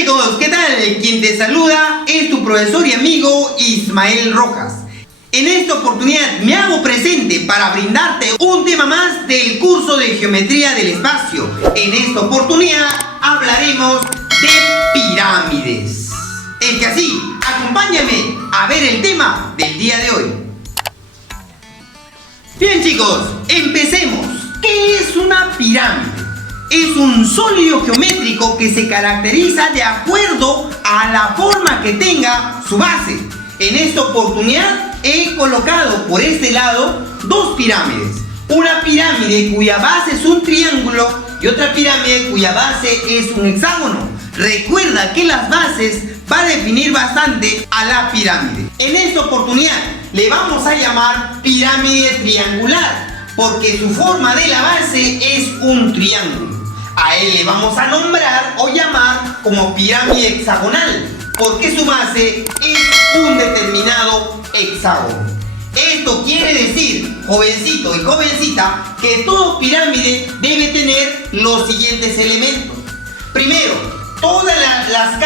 chicos, ¿qué tal? Quien te saluda es tu profesor y amigo Ismael Rojas. En esta oportunidad me hago presente para brindarte un tema más del curso de Geometría del Espacio. En esta oportunidad hablaremos de pirámides. Es que así, acompáñame a ver el tema del día de hoy. Bien chicos, empecemos. ¿Qué es una pirámide? Es un sólido geométrico que se caracteriza de acuerdo a la forma que tenga su base. En esta oportunidad he colocado por este lado dos pirámides. Una pirámide cuya base es un triángulo y otra pirámide cuya base es un hexágono. Recuerda que las bases van a definir bastante a la pirámide. En esta oportunidad le vamos a llamar pirámide triangular porque su forma de la base es un triángulo. A él le vamos a nombrar o llamar como pirámide hexagonal porque su base es un determinado hexágono. Esto quiere decir, jovencito y jovencita, que toda pirámide debe tener los siguientes elementos. Primero, todas las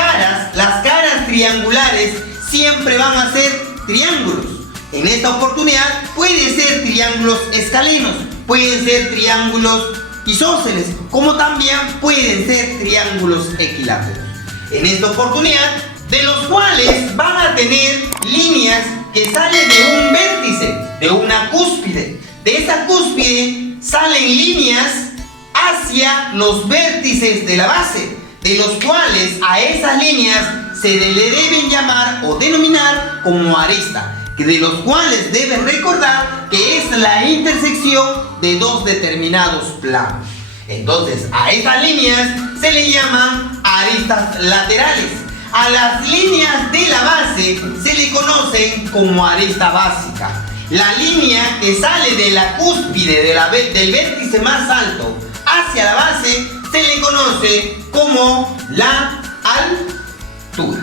caras triangulares siempre van a ser triángulos. En esta oportunidad pueden ser triángulos escalenos, pueden ser triángulos isósceles, como también pueden ser triángulos equiláteros. En esta oportunidad, de los cuales van a tener líneas que salen de un vértice, de una cúspide. De esa cúspide salen líneas hacia los vértices de la base, de los cuales a esas líneas se le deben llamar o denominar como arista, de los cuales debes recordar que es la intersección de dos determinados planos. Entonces, a estas líneas se le llaman aristas laterales. A las líneas de la base se le conocen como arista básica. La línea que sale de la cúspide del vértice más alto hacia la base se le conoce como la altura.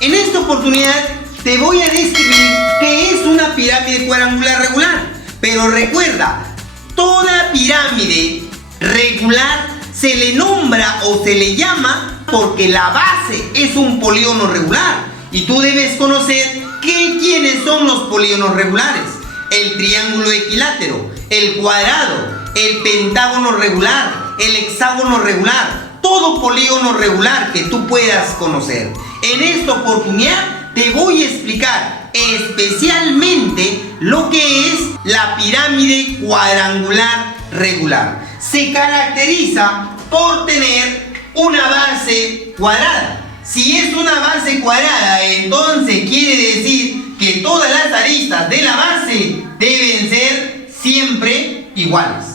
En esta oportunidad te voy a describir qué es una pirámide cuadrangular regular. Pero recuerda, toda pirámide regular se le nombra o se le llama porque la base es un polígono regular. Y tú debes conocer quiénes son los polígonos regulares. El triángulo equilátero, el cuadrado, el pentágono regular, el hexágono regular. Todo polígono regular que tú puedas conocer. En esta oportunidad te voy a explicar especialmente lo que es la pirámide cuadrangular regular. Se caracteriza por tener una base cuadrada. Si es una base cuadrada, entonces quiere decir que todas las aristas de la base deben ser siempre iguales.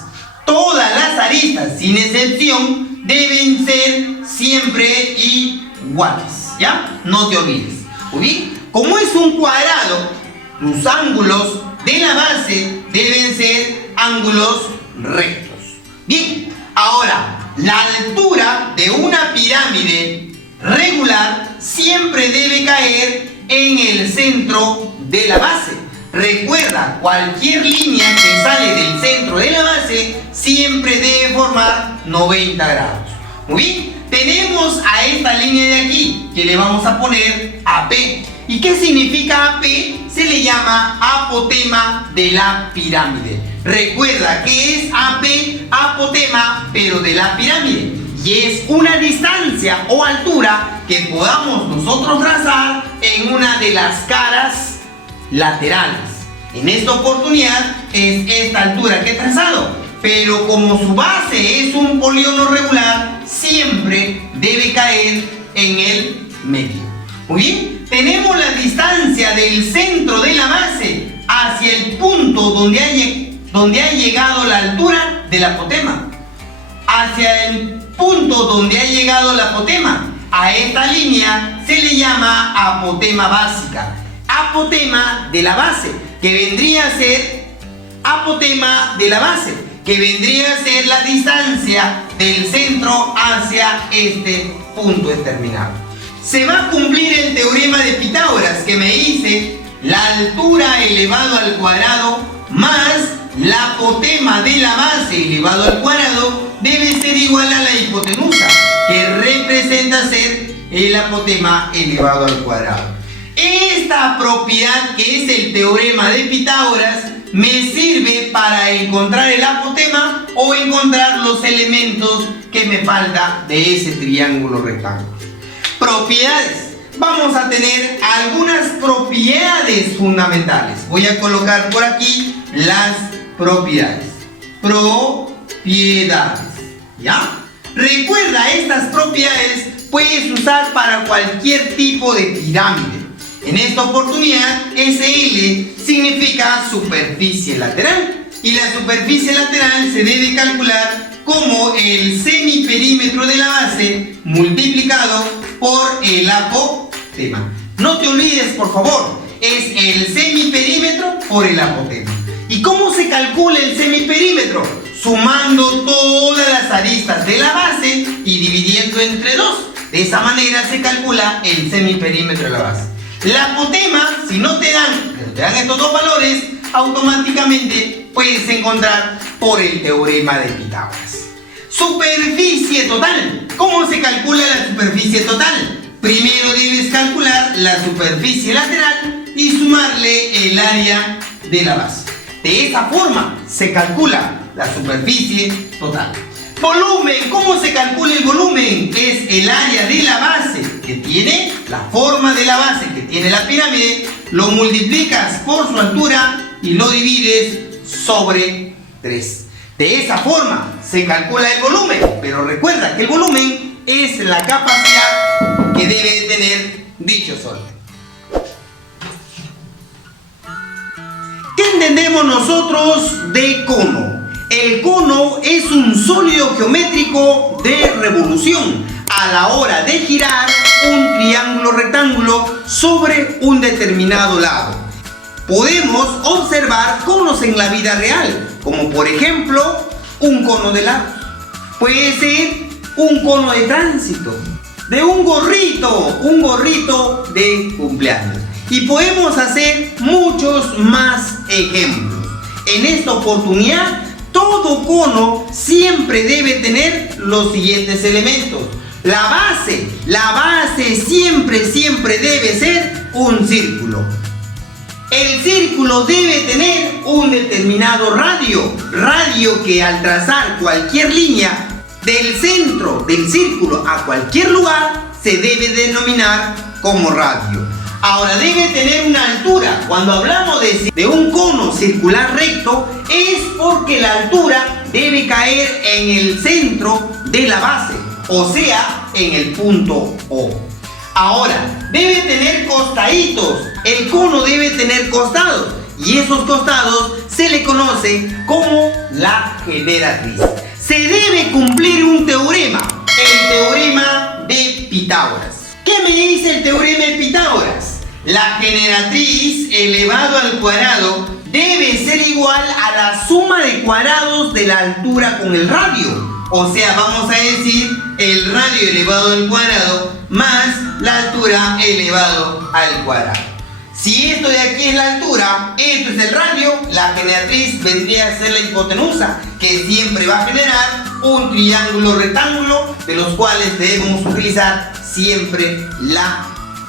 Todas las aristas, sin excepción, deben ser siempre iguales. ¿Ya? No te olvides. Muy bien. Como es un cuadrado, los ángulos de la base deben ser ángulos rectos. Bien, ahora, la altura de una pirámide regular siempre debe caer en el centro de la base. Recuerda, cualquier línea que sale del centro de la base siempre debe formar 90 grados. Muy bien, tenemos a esta línea de aquí que le vamos a poner AP. ¿Y qué significa AP? Se le llama apotema de la pirámide. Recuerda que es AP, apotema, pero de la pirámide. Y es una distancia o altura que podamos nosotros trazar en una de las caras laterales. En esta oportunidad es esta altura que he trazado. Pero como su base es un polígono regular, siempre debe caer en el medio. Muy bien, tenemos la distancia del centro de la base hacia el punto donde ha llegado la altura del apotema. Hacia el punto donde ha llegado el apotema. A esta línea se le llama apotema básica. Apotema de la base, que vendría a ser apotema de la base, que vendría a ser la distancia del centro hacia este punto determinado. Se va a cumplir el teorema de Pitágoras que me dice la altura elevado al cuadrado más la apotema de la base elevado al cuadrado debe ser igual a la hipotenusa, que representa ser el apotema elevado al cuadrado. Esta propiedad, que es el teorema de Pitágoras, me sirve para encontrar el apotema o encontrar los elementos que me falta de ese triángulo rectángulo. Propiedades. Vamos a tener algunas propiedades fundamentales. Voy a colocar por aquí las propiedades. Propiedades. ¿Ya? Recuerda, estas propiedades puedes usar para cualquier tipo de pirámide. En esta oportunidad, SL significa superficie lateral. Y la superficie lateral se debe calcular como el semiperímetro de la base multiplicado por el apotema. No te olvides, por favor, es el semiperímetro por el apotema. ¿Y cómo se calcula el semiperímetro? Sumando todas las aristas de la base y dividiendo entre 2. De esa manera se calcula el semiperímetro de la base. El apotema, si no te dan, pero te dan estos dos valores, automáticamente puedes encontrar por el teorema de Pitágoras. Superficie total. ¿Cómo se calcula la superficie total? Primero debes calcular la superficie lateral y sumarle el área de la base. De esa forma se calcula la superficie total. Volumen. ¿Cómo se calcula el volumen? Es el área de la base que tiene la forma de la base que tiene la pirámide, lo multiplicas por su altura y lo divides sobre 3. De esa forma se calcula el volumen, pero recuerda que el volumen es la capacidad que debe tener dicho solvente. ¿Qué entendemos nosotros de cono? El cono es un sólido geométrico de revolución a la hora de girar un triángulo rectángulo sobre un determinado lado. Podemos observar conos en la vida real, como por ejemplo un cono de lado. Puede ser un cono de tránsito, de un gorrito de cumpleaños. Y podemos hacer muchos más ejemplos. En esta oportunidad, todo cono siempre debe tener los siguientes elementos. La base siempre debe ser un círculo. El círculo debe tener un determinado radio que al trazar cualquier línea del centro del círculo a cualquier lugar se debe denominar como radio. Ahora debe tener una altura. Cuando hablamos de un cono circular recto es porque la altura debe caer en el centro de la base, o sea, en el punto O. Ahora, debe tener costaditos. El cono debe tener costados y esos costados se le conoce como la generatriz. Se debe cumplir un teorema, el teorema de Pitágoras. ¿Qué me dice el teorema de Pitágoras? La generatriz elevado al cuadrado debe ser igual a la suma de cuadrados de la altura con el radio. O sea, vamos a decir el radio elevado al cuadrado más la altura elevado al cuadrado. Si esto de aquí es la altura, esto es el radio, la generatriz vendría a ser la hipotenusa, que siempre va a generar un triángulo rectángulo, de los cuales debemos utilizar siempre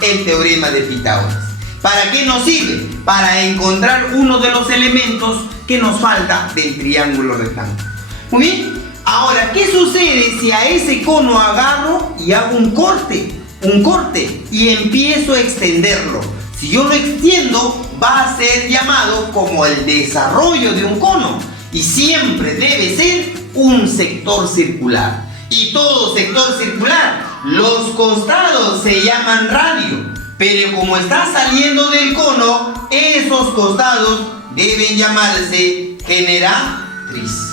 el teorema de Pitágoras. ¿Para qué nos sirve? Para encontrar uno de los elementos que nos falta del triángulo rectángulo. Muy bien. Ahora, ¿qué sucede si a ese cono agarro y hago un corte y empiezo a extenderlo? Si yo lo extiendo, va a ser llamado como el desarrollo de un cono y siempre debe ser un sector circular. Y todo sector circular, los costados se llaman radio, pero como está saliendo del cono, esos costados deben llamarse generatriz.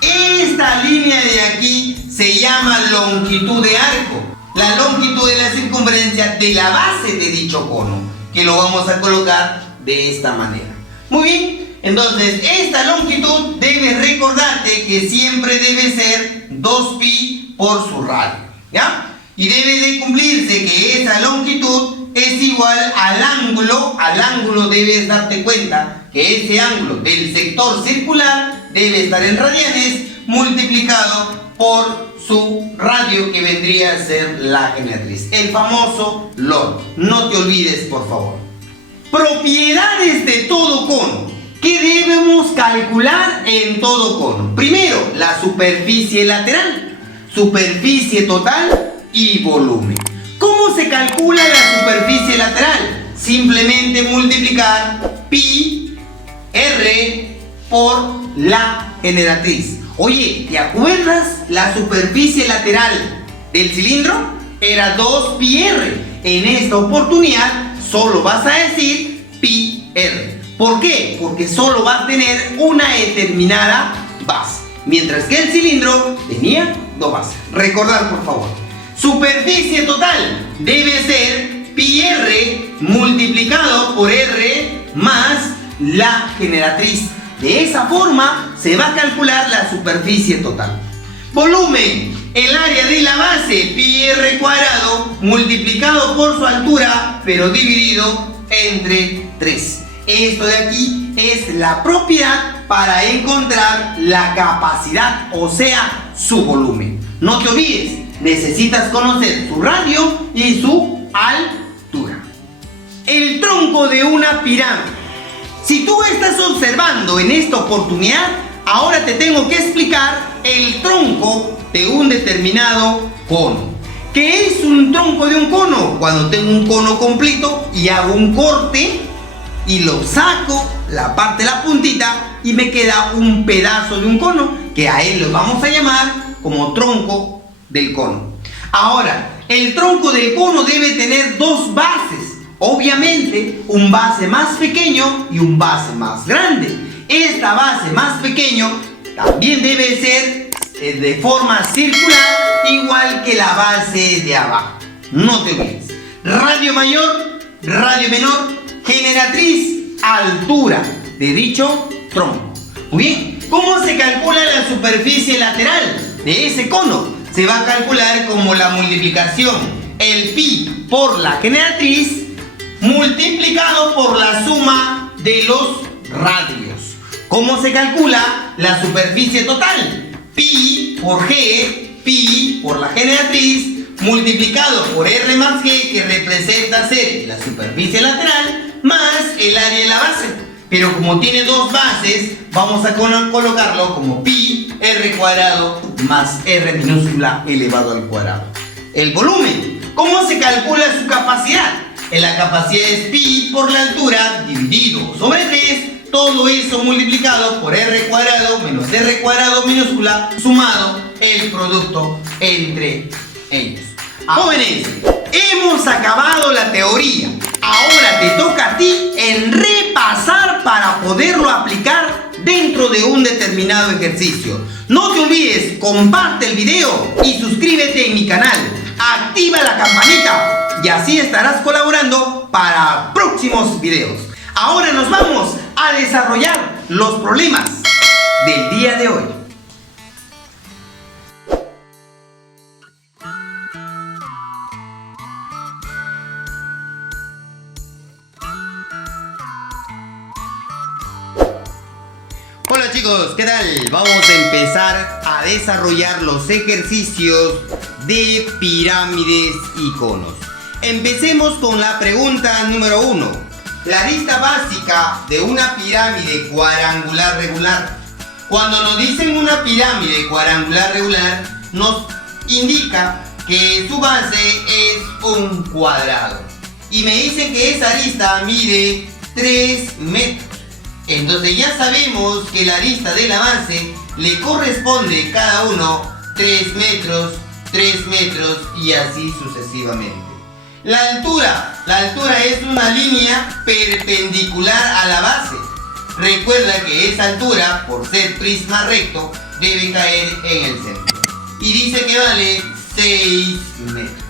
Esta línea de aquí se llama longitud de arco, la longitud de la circunferencia de la base de dicho cono, que lo vamos a colocar de esta manera. Muy bien, entonces esta longitud debes recordarte que siempre debe ser 2pi por su radio, ¿ya? Y debe de cumplirse que esa longitud es igual al ángulo debes darte cuenta que ese ángulo del sector circular debe estar en radianes multiplicado por su radio, que vendría a ser la generatriz, el famoso load. No te olvides, por favor. Propiedades de todo cono. ¿Qué debemos calcular en todo cono? Primero, la superficie lateral, superficie total y volumen. ¿Cómo se calcula la superficie lateral? Simplemente multiplicar pi r por la generatriz. Oye, ¿te acuerdas? La superficie lateral del cilindro era 2 pi r. En esta oportunidad solo vas a decir pi r. ¿Por qué? Porque solo va a tener una determinada base, mientras que el cilindro tenía 2 bases. Recordar, por favor. Superficie total debe ser pi r multiplicado por r más la generatriz. De esa forma se va a calcular la superficie total. Volumen, el área de la base, pi r cuadrado multiplicado por su altura, pero dividido entre 3. Esto de aquí es la propiedad para encontrar la capacidad, o sea, su volumen. No te olvides, necesitas conocer su radio y su altura. El tronco de una pirámide. Si tú estás observando en esta oportunidad, ahora te tengo que explicar el tronco de un determinado cono. ¿Qué es un tronco de un cono? Cuando tengo un cono completo y hago un corte y lo saco, la parte de la puntita, y me queda un pedazo de un cono, que a él lo vamos a llamar como tronco del cono. Ahora, el tronco del cono debe tener 2 bases. Obviamente, un base más pequeño y un base más grande. Esta base más pequeño también debe ser de forma circular, igual que la base de abajo. No te olvides. Radio mayor, radio menor, generatriz, altura de dicho tronco. Muy bien, ¿cómo se calcula la superficie lateral de ese cono? Se va a calcular como la multiplicación, el pi por la generatriz multiplicado por la suma de los radios. ¿Cómo se calcula la superficie total? Pi por g, pi por la generatriz multiplicado por r más g, que representa ser la superficie lateral, más el área de la base. Pero como tiene 2 bases, vamos a colocarlo como pi r cuadrado más r minúscula elevado al cuadrado. El volumen, ¿cómo se calcula su capacidad? La capacidad es pi por la altura dividido sobre 3, todo eso multiplicado por r cuadrado menos r cuadrado minúscula, sumado el producto entre ellos. Jóvenes, hemos acabado la teoría. Ahora te toca a ti en repasar para poderlo aplicar dentro de un determinado ejercicio. No te olvides, comparte el video y suscríbete en mi canal. Activa la campanita y así estarás colaborando para próximos videos. Ahora nos vamos a desarrollar los problemas del día de hoy. Hola chicos, ¿qué tal? Vamos a empezar a desarrollar los ejercicios de pirámides y conos. Empecemos con la pregunta número 1. La arista básica de una pirámide cuadrangular regular. Cuando nos dicen una pirámide cuadrangular regular, nos indica que su base es un cuadrado. Y me dicen que esa arista mide 3 metros. Entonces ya sabemos que la arista de la base le corresponde cada uno 3 metros, 3 metros y así sucesivamente. La altura es una línea perpendicular a la base. Recuerda que esa altura, por ser prisma recto, debe caer en el centro. Y dice que vale 6 metros.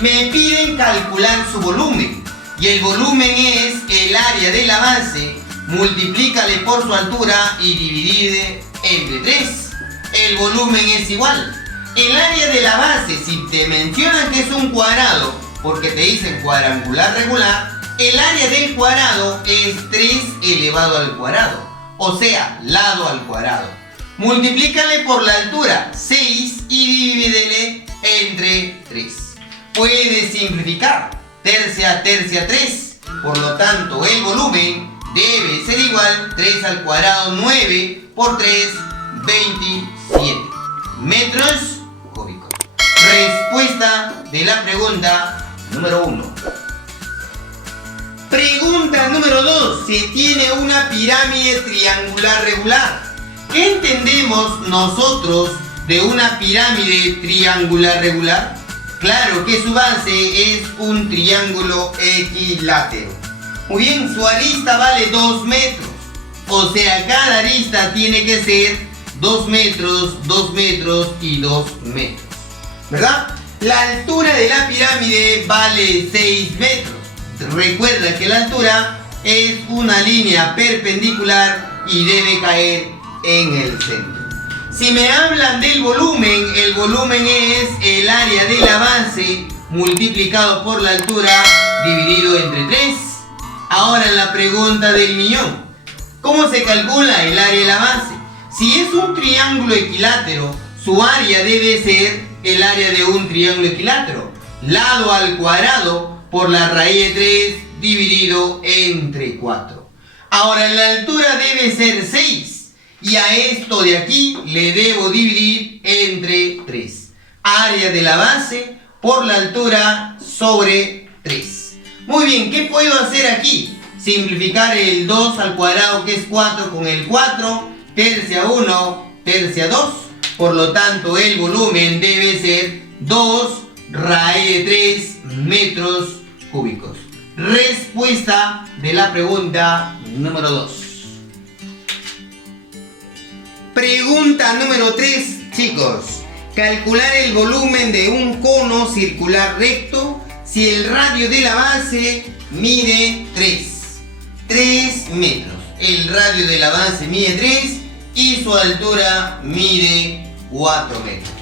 Me piden calcular su volumen. Y el volumen es el área de la base, multiplícale por su altura y divide entre 3. El volumen es igual. El área de la base, si te mencionan que es un cuadrado, porque te dicen cuadrangular regular, el área del cuadrado es 3 elevado al cuadrado, o sea, lado al cuadrado. Multiplícale por la altura, 6, y divídele entre 3. Puedes simplificar. Tercia, tercia, 3. Por lo tanto, el volumen debe ser igual 3 al cuadrado, 9 por 3, 27 metros cúbicos. Respuesta de la pregunta número 1. Pregunta número 2. Se tiene una pirámide triangular regular. ¿Qué entendemos nosotros de una pirámide triangular regular? Claro que su base es un triángulo equilátero. Muy bien, su arista vale 2 metros. O sea, cada arista tiene que ser 2 metros, 2 metros y 2 metros. ¿Verdad? La altura de la pirámide vale 6 metros. Recuerda que la altura es una línea perpendicular y debe caer en el centro. Si me hablan del volumen, el volumen es el área de la base multiplicado por la altura dividido entre 3. Ahora la pregunta del millón. ¿Cómo se calcula el área de la base? Si es un triángulo equilátero, su área debe ser el área de un triángulo equilátero. Lado al cuadrado por la raíz de 3 dividido entre 4. Ahora la altura debe ser 6. Y a esto de aquí le debo dividir entre 3. Área de la base por la altura sobre 3. Muy bien, ¿qué puedo hacer aquí? Simplificar el 2 al cuadrado, que es 4, con el 4. Tercia 1, tercia 2. Por lo tanto, el volumen debe ser 2 raíz de 3 metros cúbicos. Respuesta de la pregunta número 2. Pregunta número 3, chicos. Calcular el volumen de un cono circular recto si el radio de la base mide 3 metros. El radio de la base mide 3 y su altura mide 4 metros.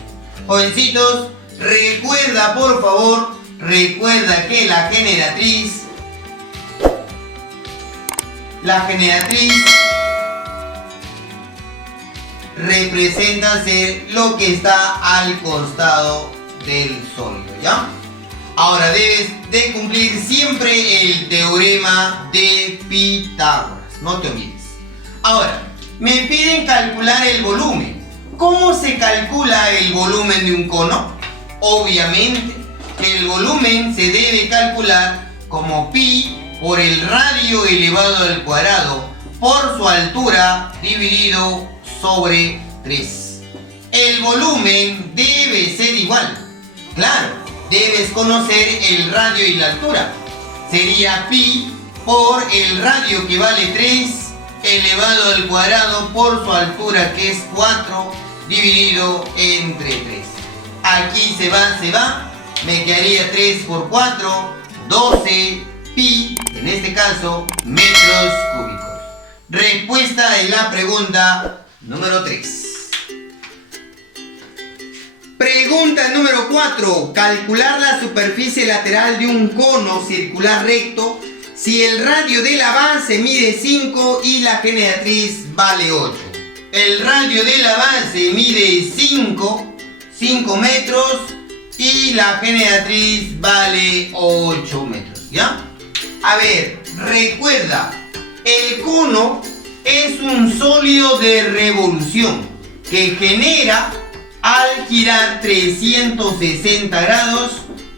Jovencitos, recuerda por favor, recuerda que la generatriz representa ser lo que está al costado del sólido, ¿ya? Ahora debes de cumplir siempre el teorema de Pitágoras, no te olvides. Ahora, me piden calcular el volumen. ¿Cómo se calcula el volumen de un cono? Obviamente que el volumen se debe calcular como pi por el radio elevado al cuadrado por su altura dividido sobre 3. El volumen debe ser igual. Claro, debes conocer el radio y la altura. Sería pi por el radio, que vale 3, elevado al cuadrado por su altura, que es 4, dividido entre 3. Aquí se va. Me quedaría 3 por 4, 12 pi, en este caso, metros cúbicos. Respuesta de la pregunta número 3. Pregunta número 4. Calcular la superficie lateral de un cono circular recto si el radio de la base mide 5 y la generatriz vale 8. El radio de la base mide 5 metros y la generatriz vale 8 metros, ¿ya? A ver, recuerda, el cono es un sólido de revolución que genera, al girar 360 grados,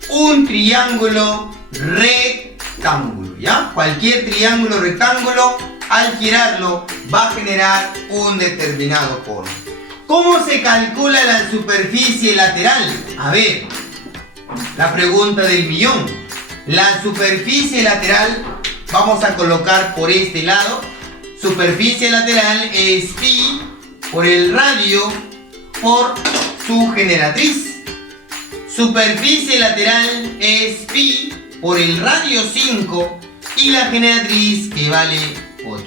un triángulo rectángulo, ¿ya? Cualquier triángulo rectángulo, al girarlo, va a generar un determinado cono. ¿Cómo se calcula la superficie lateral? A ver, la pregunta del millón. La superficie lateral, vamos a colocar por este lado. Superficie lateral es pi por el radio por su generatriz. Superficie lateral es pi por el radio 5 y la generatriz, que vale 8.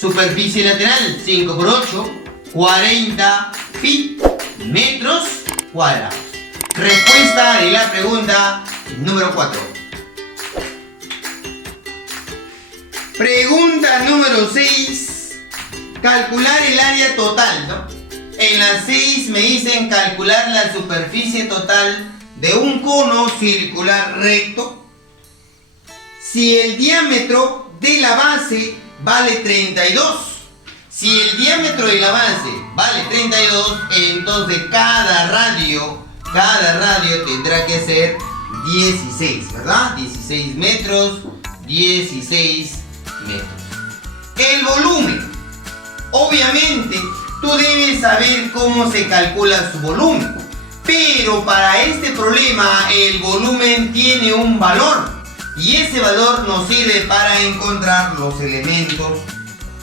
Superficie lateral 5 por 8, 40 pi metros cuadrados. Respuesta de la pregunta número 4. Pregunta número 6. calcular el área total, ¿no? En la 6 me dicen calcular la superficie total de un cono circular recto. Si el diámetro de la base vale 32, si el diámetro de la base vale 32, entonces cada radio tendrá que ser 16, ¿verdad? 16 metros, 16 metros. El volumen. Obviamente, tú debes saber cómo se calcula su volumen. Pero para este problema, el volumen tiene un valor. Y ese valor nos sirve para encontrar los elementos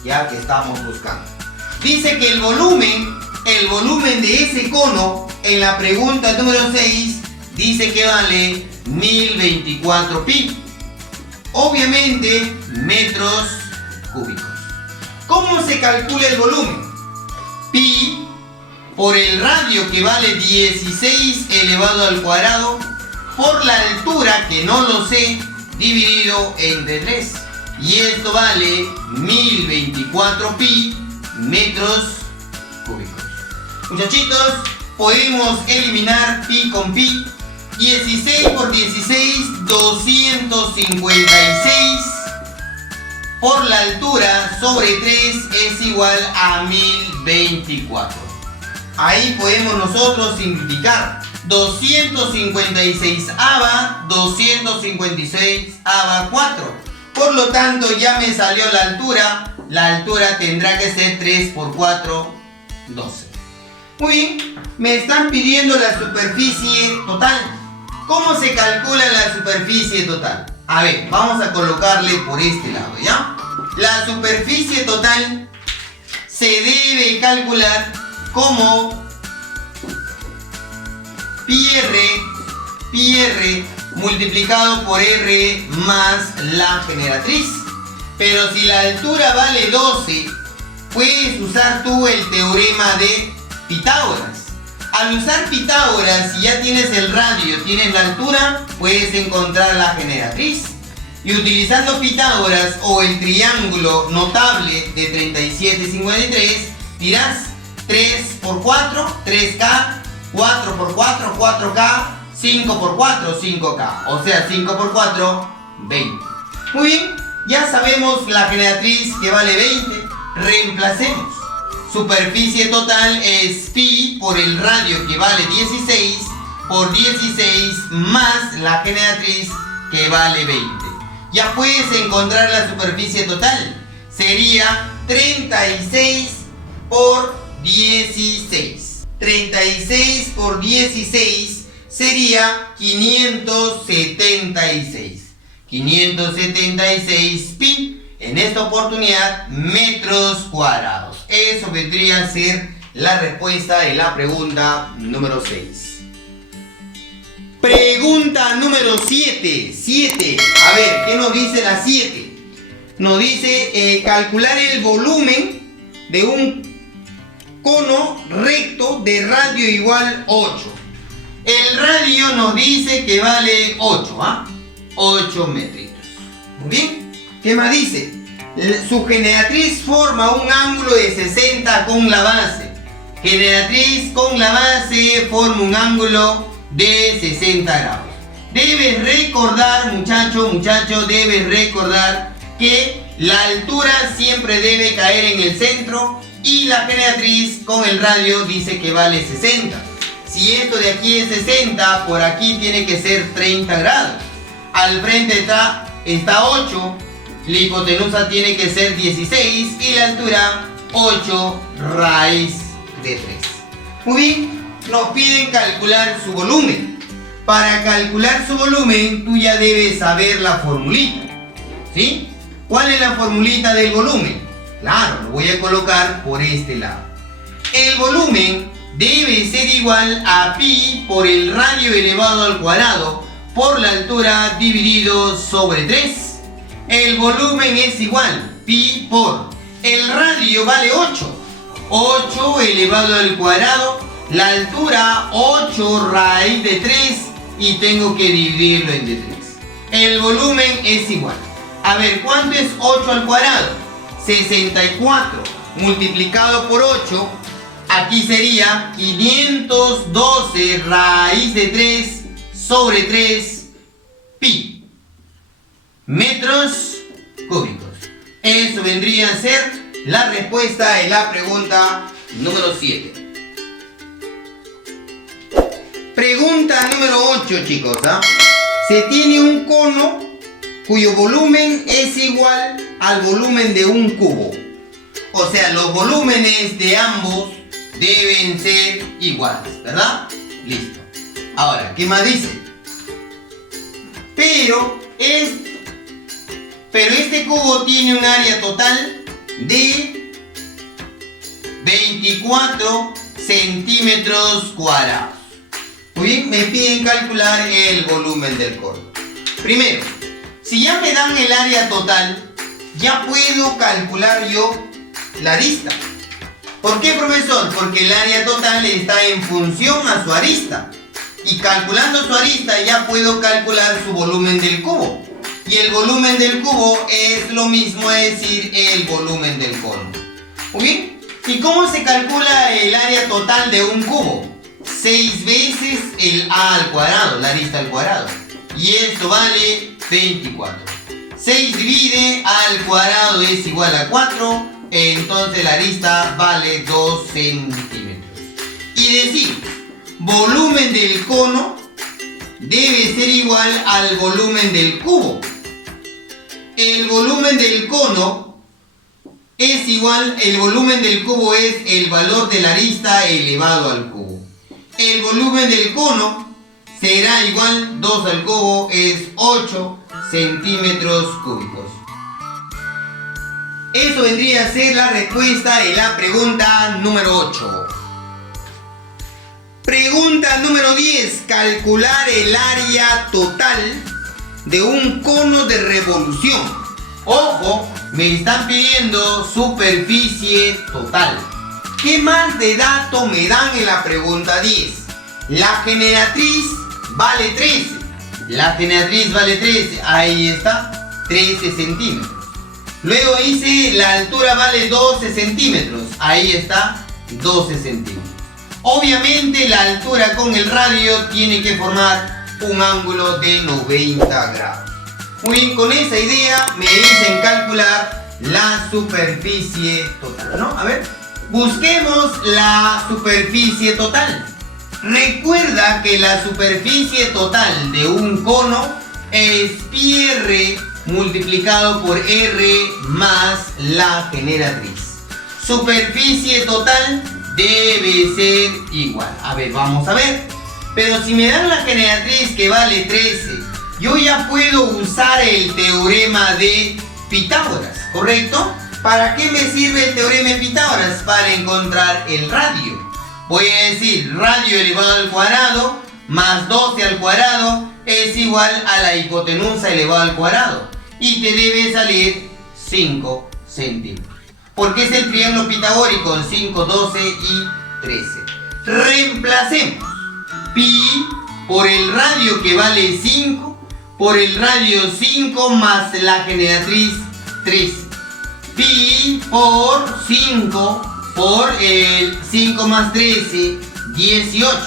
ya que estamos buscando. Dice que el volumen de ese cono, en la pregunta número 6, dice que vale 1024 pi. Obviamente, metros cúbicos. ¿Cómo se calcula el volumen? Pi por el radio, que vale 16 elevado al cuadrado, por la altura, que no lo sé, dividido entre 3. Y esto vale 1024 pi metros cúbicos. Muchachitos, podemos eliminar pi con pi. 16 por 16, 256. Por la altura sobre 3 es igual a 1024. Ahí podemos nosotros simplificar. 256 aba, 256 aba 4. Por lo tanto, ya me salió la altura. La altura tendrá que ser 3 por 4, 12. Muy bien, me están pidiendo la superficie total. ¿Cómo se calcula la superficie total? A ver, vamos a colocarle por este lado, ¿ya? La superficie total se debe calcular como pi r multiplicado por r más la generatriz. Pero si la altura vale 12, puedes usar tú el teorema de Pitágoras. Al usar Pitágoras, si ya tienes el radio, tienes la altura, puedes encontrar la generatriz. Y utilizando Pitágoras o el triángulo notable de 37 y 53, dirás 3 por 4, 3K, 4 por 4, 4K, 5 por 4, 5K. O sea, 5 por 4, 20. Muy bien, ya sabemos la generatriz que vale 20. Reemplacemos. Superficie total es pi por el radio, que vale 16, por 16 más la generatriz, que vale 20. Ya puedes encontrar la superficie total. Sería 36 por 16. 36 por 16 sería 576. 576 pi. En esta oportunidad, metros cuadrados. Eso vendría a ser la respuesta de la pregunta número 6. Pregunta número 7. A ver, ¿qué nos dice la 7? Nos dice calcular el volumen de un cono recto de radio igual 8. El radio nos dice que vale 8, 8 metritos. Muy bien. ¿Qué más dice? Su generatriz forma un ángulo de 60 con la base. Generatriz con la base forma un ángulo de 60 grados. Debes recordar, muchacho, debes recordar que la altura siempre debe caer en el centro y la generatriz con el radio dice que vale 60. Si esto de aquí es 60, por aquí tiene que ser 30 grados. Al frente está 8. La hipotenusa tiene que ser 16 y la altura 8 raíz de 3. Muy bien, nos piden calcular su volumen. Para calcular su volumen, tú ya debes saber la formulita. ¿Sí? ¿Cuál es la formulita del volumen? Claro, lo voy a colocar por este lado. El volumen debe ser igual a pi por el radio elevado al cuadrado por la altura dividido sobre 3. El volumen es igual, pi por el radio vale 8. 8 elevado al cuadrado, la altura 8 raíz de 3 y tengo que dividirlo entre 3. El volumen es igual. A ver, ¿cuánto es 8 al cuadrado? 64. multiplicado por 8, aquí sería 512 raíz de 3 sobre 3 pi metros cúbicos. Eso vendría a ser la respuesta de la pregunta número 7. Pregunta número 8, chicos. Se tiene un cono cuyo volumen es igual al volumen de un cubo. O sea, los volúmenes de ambos deben ser iguales, ¿verdad? Listo. Ahora, ¿qué más dice? Pero este cubo tiene un área total de 24 centímetros cuadrados. Muy bien, me piden calcular el volumen del cono. Primero, si ya me dan el área total, ya puedo calcular yo la arista. ¿Por qué, profesor? Porque el área total está en función a su arista. Y calculando su arista ya puedo calcular su volumen del cubo. Y el volumen del cubo es lo mismo, es decir, el volumen del cono. Muy bien. ¿Y cómo se calcula el área total de un cubo? 6 veces el a al cuadrado, la arista al cuadrado. Y esto vale 24. 6 divide a al cuadrado es igual a 4. Entonces la arista vale 2 centímetros. Y decir, volumen del cono debe ser igual al volumen del cubo. El volumen del cono es igual, el volumen del cubo es el valor de la arista elevado al cubo. El volumen del cono será igual, 2 al cubo es 8 centímetros cúbicos. Eso vendría a ser la respuesta de la pregunta número 8. Pregunta número 10. Calcular el área total de un cono de revolución. Ojo, me están pidiendo superficie total. ¿Qué más de dato me dan en la pregunta 10? La generatriz vale 13. La generatriz vale 13. Ahí está, 13 centímetros. Luego dice la altura vale 12 centímetros. Ahí está, 12 centímetros. Obviamente la altura con el radio tiene que formar un ángulo de 90 grados. Muy bien, con esa idea me dicen calcular la superficie total, ¿no? A ver, busquemos la superficie total. Recuerda que la superficie total de un cono es pi r multiplicado por r más la generatriz. Superficie total debe ser igual. A ver, vamos a ver. Pero si me dan la generatriz que vale 13, yo ya puedo usar el teorema de Pitágoras, ¿correcto? ¿Para qué me sirve el teorema de Pitágoras? Para encontrar el radio. Voy a decir radio elevado al cuadrado más 12 al cuadrado es igual a la hipotenusa elevado al cuadrado. Y te debe salir 5 centímetros. Porque es el triángulo pitagórico 5, 12 y 13. Reemplacemos pi por el radio que vale 5, por el radio 5 más la generatriz 13. Pi por 5 por el 5 más 13, 18.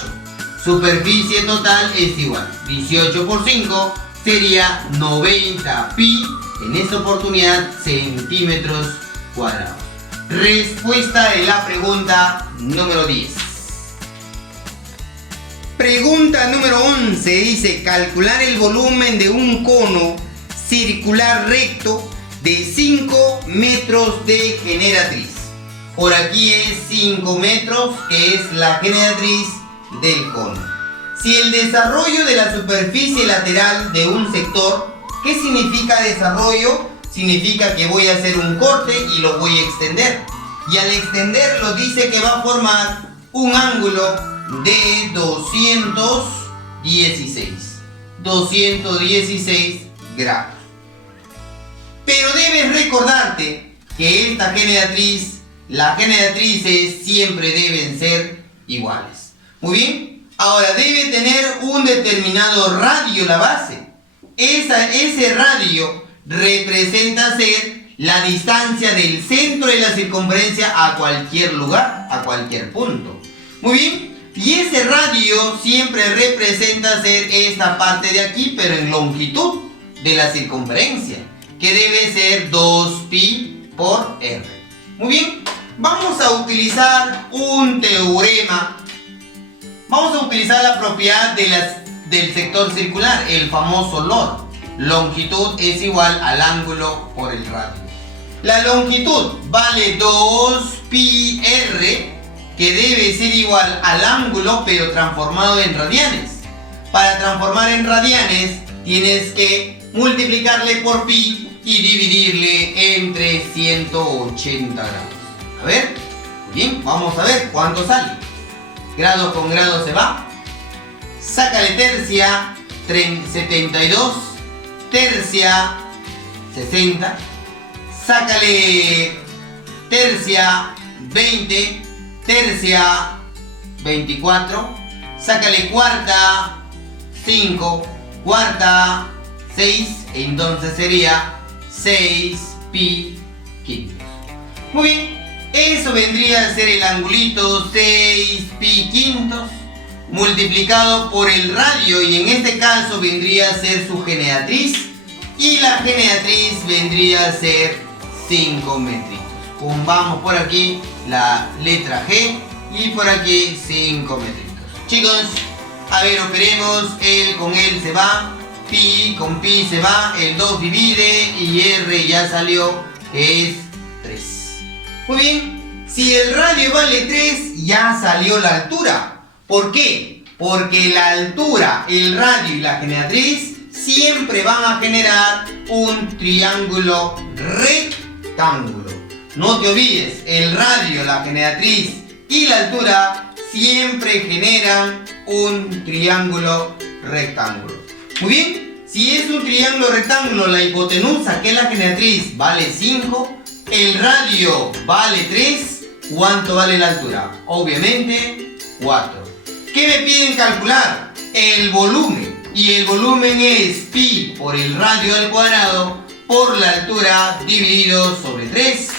Superficie total es igual. 18 por 5 sería 90 pi, en esta oportunidad centímetros cuadrados. Respuesta de la pregunta número 10. Pregunta número 11 dice calcular el volumen de un cono circular recto de 5 metros de generatriz. Por aquí es 5 metros, que es la generatriz del cono. Si el desarrollo de la superficie lateral de un sector, ¿qué significa desarrollo? Significa que voy a hacer un corte y lo voy a extender. Y al extenderlo dice que va a formar un ángulo de 216 grados. Pero debes recordarte que esta generatriz, las generatrices siempre deben ser iguales. Muy bien, ahora debe tener un determinado radio la base. Ese radio representa ser la distancia del centro de la circunferencia a cualquier lugar, a cualquier punto. Muy bien, y ese radio siempre representa ser esta parte de aquí, pero en longitud de la circunferencia, que debe ser 2pi por r. Muy bien, vamos a utilizar un teorema. Vamos a utilizar la propiedad del sector circular, el famoso LOR. Longitud es igual al ángulo por el radio. La longitud vale 2pi r, que debe ser igual al ángulo pero transformado en radianes. Para transformar en radianes tienes que multiplicarle por pi y dividirle entre 180 grados. A ver, bien, vamos a ver cuánto sale. Grado con grado se va. Sácale tercia, 72, tercia, 60. Sácale tercia, 20, tercia, 24. Sácale cuarta, 5, cuarta, 6. Entonces sería 6pi quintos. Muy bien. Eso vendría a ser el angulito 6pi quintos multiplicado por el radio, y en este caso vendría a ser su generatriz, y la generatriz vendría a ser 5 metritos. Vamos por aquí la letra G y por aquí 5 metritos. Chicos, a ver, operemos. El con el se va, pi con pi se va, el 2 divide y r ya salió, que es 3. Muy bien, si el radio vale 3, ya salió la altura. ¿Por qué? Porque la altura, el radio y la generatriz siempre van a generar un triángulo rectángulo. No te olvides, el radio, la generatriz y la altura siempre generan un triángulo rectángulo. Muy bien, si es un triángulo rectángulo, la hipotenusa, que es la generatriz, vale 5. El radio vale 3. ¿Cuánto vale la altura? Obviamente 4. ¿Qué me piden calcular? El volumen. Y el volumen es pi por el radio al cuadrado por la altura dividido sobre 3.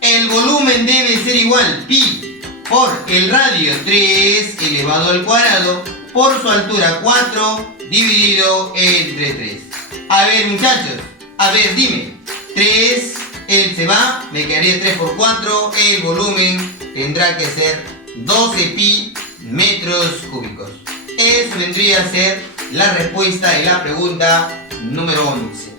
El volumen debe ser igual pi por el radio 3 elevado al cuadrado por su altura 4 dividido entre 3. A ver, muchachos, a ver, dime. 3... él se va, me quedaría 3 por 4, el volumen tendrá que ser 12 pi metros cúbicos. Eso vendría a ser la respuesta de la pregunta número 11.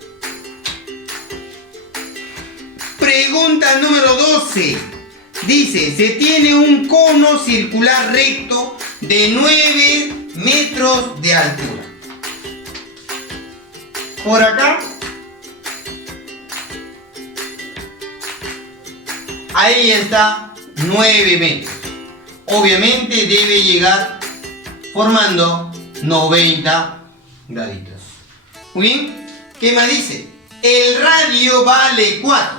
Pregunta número 12. Dice, se tiene un cono circular recto de 9 metros de altura. Por acá, ahí está 9 metros. Obviamente debe llegar formando 90 graditos. Muy bien. ¿Qué más dice? El radio vale 4.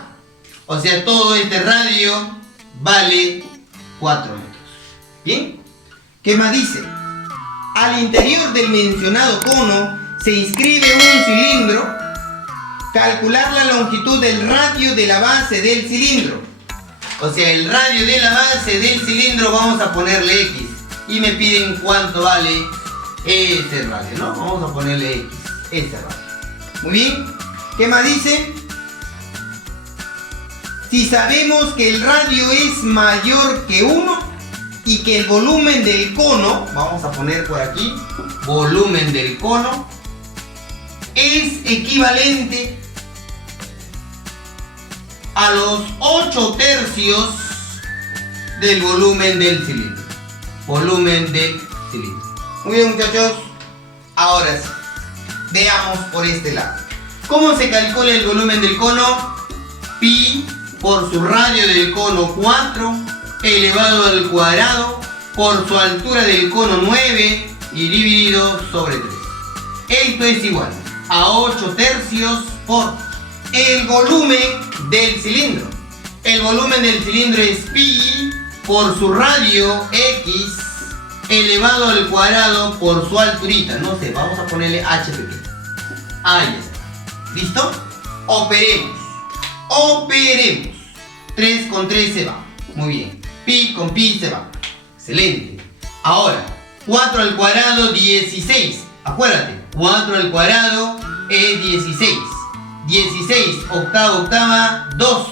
O sea, todo este radio vale 4 metros. Bien. ¿Qué más dice? Al interior del mencionado cono se inscribe un cilindro. Calcular la longitud del radio de la base del cilindro. O sea, el radio de la base del cilindro vamos a ponerle X. Y me piden cuánto vale ese radio, ¿no? Vamos a ponerle X, ese radio. Muy bien. ¿Qué más dice? Si sabemos que el radio es mayor que 1 y que el volumen del cono, vamos a poner por aquí, volumen del cono, es equivalente a los 8 tercios del volumen del cilindro. Volumen del cilindro. Muy bien, muchachos. Ahora sí, veamos por este lado. ¿Cómo se calcula el volumen del cono? Pi por su radio del cono 4 elevado al cuadrado por su altura del cono 9 y dividido sobre 3. Esto es igual a 8 tercios por el volumen del cilindro. El volumen del cilindro es pi por su radio X elevado al cuadrado por su alturita. No sé, vamos a ponerle h pequeño. Ahí está. ¿Listo? Operemos. Operemos. 3 con 3 se va. Muy bien. Pi con pi se va. Excelente. Ahora, 4 al cuadrado, 16. Acuérdate, 4 al cuadrado es 16. 16, octava, 2.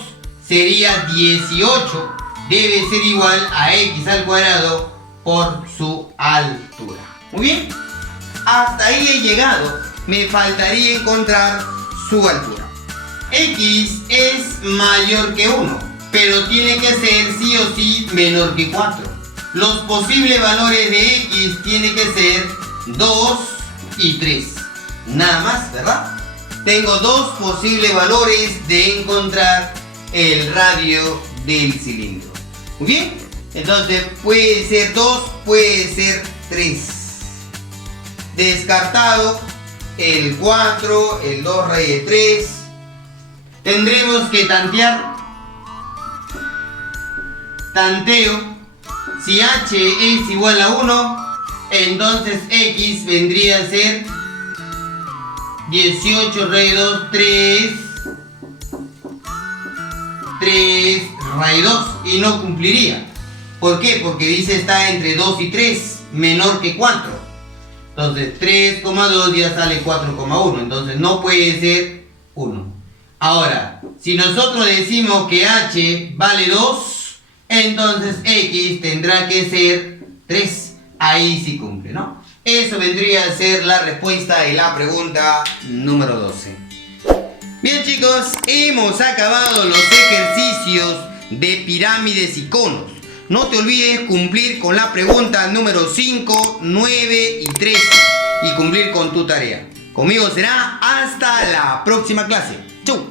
Sería 18. Debe ser igual a x al cuadrado por su altura. Muy bien. Hasta ahí he llegado. Me faltaría encontrar su altura. X es mayor que 1, pero tiene que ser sí o sí menor que 4. Los posibles valores de X tienen que ser 2 y 3. Nada más, ¿verdad? Tengo dos posibles valores de encontrar el radio del cilindro. Muy bien. Entonces puede ser 2, puede ser 3. Descartado el 4, el 2 raíz de 3. Tendremos que tantear. Tanteo. Si h es igual a 1, entonces x vendría a ser 18 raíz de 2, 3 raíz de 2 y no cumpliría. ¿Por qué? Porque dice está entre 2 y 3, menor que 4. Entonces 3,2 ya sale 4,1, entonces no puede ser 1. Ahora, si nosotros decimos que h vale 2, entonces x tendrá que ser 3. Ahí sí cumple, ¿no? Eso vendría a ser la respuesta de la pregunta número 12. Bien, chicos, hemos acabado los ejercicios de pirámides y conos. No te olvides cumplir con la pregunta número 5, 9 y 13 y cumplir con tu tarea. Conmigo será hasta la próxima clase. ¡Chau!